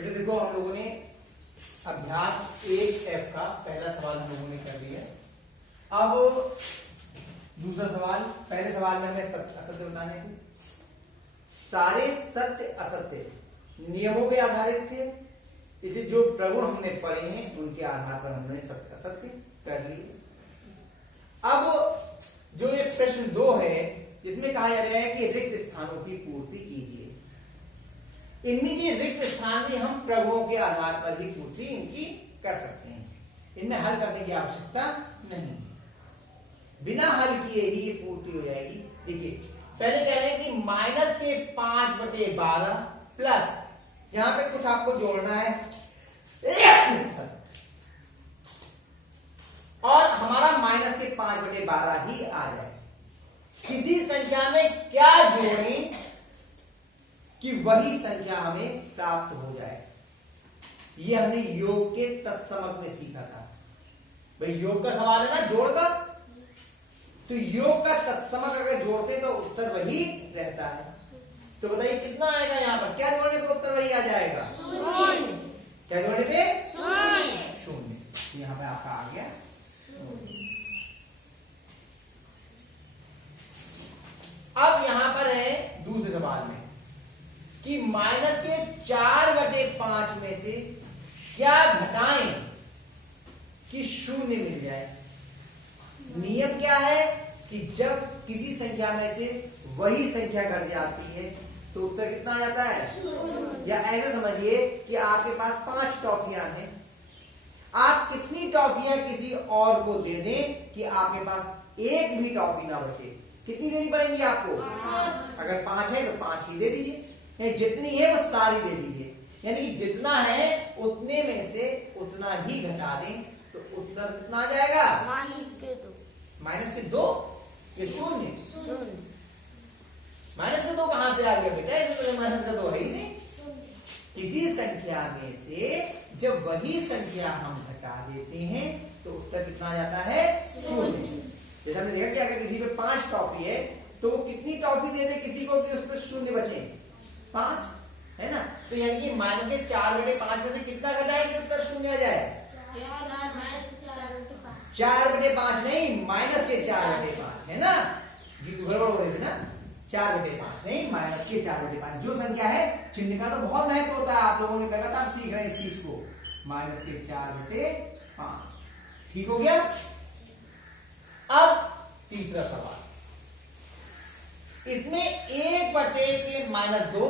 बेटे देखो हम लोगों ने अभ्यास 1F का पहला सवाल हम लोगों ने कर लिया। अब दूसरा सवाल, पहले सवाल में हमें सत्य असत्य बताने थे। सारे सत्य असत्य नियमों पे आधारित थे, इसलिए जो प्रगुण हमने पढ़े हैं उनके आधार पर हमने सत्य असत्य कर लिए। अब जो ये प्रश्न 2 है जिसमें कहा जा रहा है कि रिक्त स्थानों की पूर्ति कीजिए। इनमें ये रिक्त स्थान भी हम प्रगुणों के आधार पर ही पूर्ति इनकी कर सकते हैं, इनमें हल करने की आवश्यकता नहीं, बिना हल किए ही ये पूर्ति हो जाएगी। देखिए पहले कह रहे हैं कि माइनस के 5/12 प्लस यहां पे कुछ आपको जोड़ना है और हमारा माइनस के 5/12 ही आ जाए। किसी संख्या में क्या जोड़ें कि वही संख्या हमें प्राप्त हो जाए, ये हमने योग के तत्समक में सीखा था। भाई योग का सवाल है ना, जोड़ का, तो योग का तत्समक अगर जोड़ते तो उत्तर वही रहता है। तो बताइए कितना आएगा यहाँ पर, क्या जोड़ने पे उत्तर वही आ जाएगा? शून्य। क्या जोड़ने पे? शून्य। यहाँ पे आपका आ गया शून्य। अब यहां पर है दूसरे सवाल में कि माइनस के 4/5 में से क्या घटाएं कि शून्य मिल जाए। नियम क्या है कि जब किसी संख्या में से वही संख्या घट जाती है तो उत्तर कितना आ जाता है? या ऐसा समझिए कि आपके पास 5 टॉफियां हैं, आप कितनी टॉफियां किसी और को दे दें कि आपके पास एक भी टॉफी ना बचे। कितनी देनी पड़ेंगी आपको? 5। अगर 5 है तो 5 ही दे दीजिए, जितनी है वो सारी दे दीजिए, यानी कि जितना है उतने में से उतना ही घटा दें तो उत्तर कितना आ जाएगा? माइनस के 2 या शून्य। माइनस के 2 कहां से आ गया बेटा? इसमें माइनस का 2 है ही नहीं। किसी संख्या में से जब वही संख्या हम घटा देते हैं तो उत्तर कितना आ जाता है? शून्य। जैसे हमने देखा कि अगर किसी पे 5 टॉफी है तो वो कितनी टॉफी दे दे किसी को कि उस पर शून्य बचे? 5 है ना। तो यानी कि माइनस के 4/5 में से कितना घटाएं कि उत्तर शून्य आ जाए? 4/5 नहीं, माइनस के 4/5 है ना जी, तो गड़बड़ हो रही थी ना। 4/5 नहीं, माइनस के 4/5। जो संख्या है चिन्ह का तो बहुत महत्व होता है, आप लोगों ने लगातार सीख रहे हैं इस चीज को। माइनस के 4/5 ठीक हो गया। अब तीसरा सवाल, इसमें 1/-2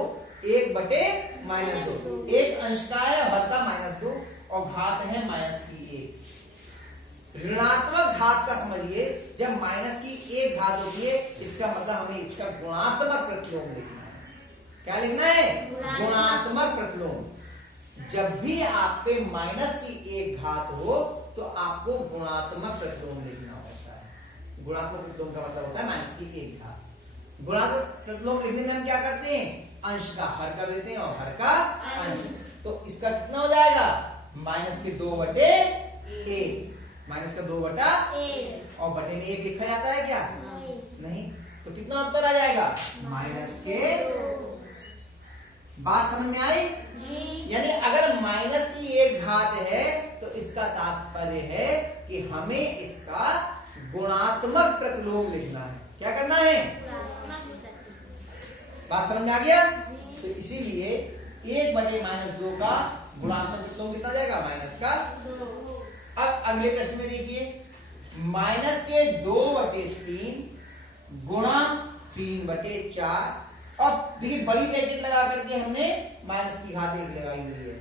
1/-2 एक अंश का है और हर का -2 और घात है -1। ऋणात्मक घात का समझिए, जब माइनस की 1 घात होती है इसका मतलब हमें इसका गुणात्मक प्रतिलोम लिखना है। क्या लिखना है? गुणात्मक प्रतिलोम। जब भी आप पे माइनस की 1 घात हो तो आपको गुणात्मक प्रतिलोम लिखना होता है। गुणात्मक प्रतिलोम का मतलब होता है माइनस की 1 घात। गुणात्मक प्रतिलोम लिखने में हम क्या करते हैं? अंश का हर कर देते हैं और हर का अंश। तो इसका कितना हो जाएगा? माइनस के 2/1। माइनस का 2/1 और बटे में 1 लिखा जाता है क्या? नहीं। तो कितना उत्तर आ जाएगा? माइनस के। बात समझ में आई? यानी अगर माइनस की 1 घात है तो इसका तात्पर्य है कि हमें इसका गुणात्मक प्रतिलोम लिखना है। क्या करना है? बात समझ में आ गया? तो इसीलिए 1/-2 का गुणात्मक प्रतिलोम कितना जाएगा? माइनस का 2। अब अगले प्रश्न में देखिए, माइनस के 2/3 गुणा 3/4 और देखिए बड़ी ब्रैकेट लगा करके हमने माइनस की घात 1 लगाई हुई है।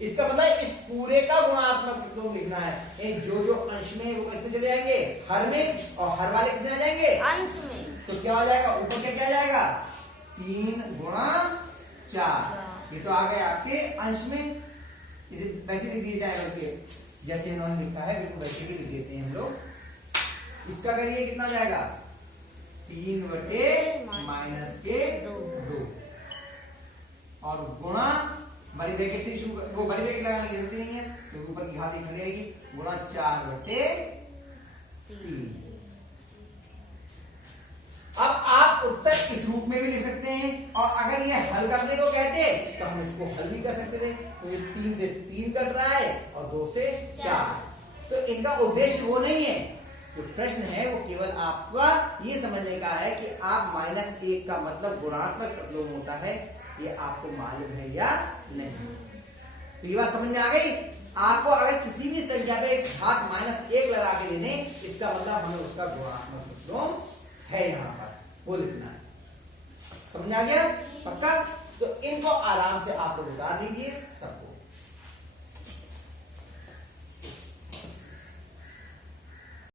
इसका मतलब इस पूरे का गुणात्मक प्रतिलोम लिखना है। जो अंश में वो किसमें चले जाएंगे? हर में, और हर वाले किसमें आ जाएंगे? अंश में। तो क्या हो जाएगा? ऊपर क्या जाएगा? 3 × 4। ये तो आ गए आपके अंश में। इसे वैसे लिख दिया जाएगा कि जैसे इन्होंने लिखा है बिल्कुल वैसे ही लिख देते हैं हम लोग। इसका करिए कितना जाएगा? 3/-2 और गुणा बड़ी ब्रैकेट से शुरू, वो बड़ी ब्रैकेट लगाने की जरूरत नहीं है क्योंकि ऊपर की घात एक खड़ी आएगी। गुणा 4/3। अब आप उत्तर इस रूप में भी लिख सकते हैं और अगर ये हल करने को कहते तो हम इसको हल भी कर सकते थे, तो ये 3 से 3 कट रहा है और 2 से 4, तो इनका उद्देश्य वो नहीं है। जो प्रश्न है वो केवल आपका ये समझने का है कि आप -1 का मतलब गुणात्मक प्रतिलोम होता है, ये आपको मालूम है या नहीं। तो ये बात समझ में आ गई। आपको अगर किसी भी संख्या पे घात -1 लगा के दे दें, इसका मतलब हमें उसका गुणात्मक प्रतिलोम है, यहाँ पर वो लिखना है। समझ आ गया? पक्का? तो इनको आराम से आप लोग बता दीजिए सबको।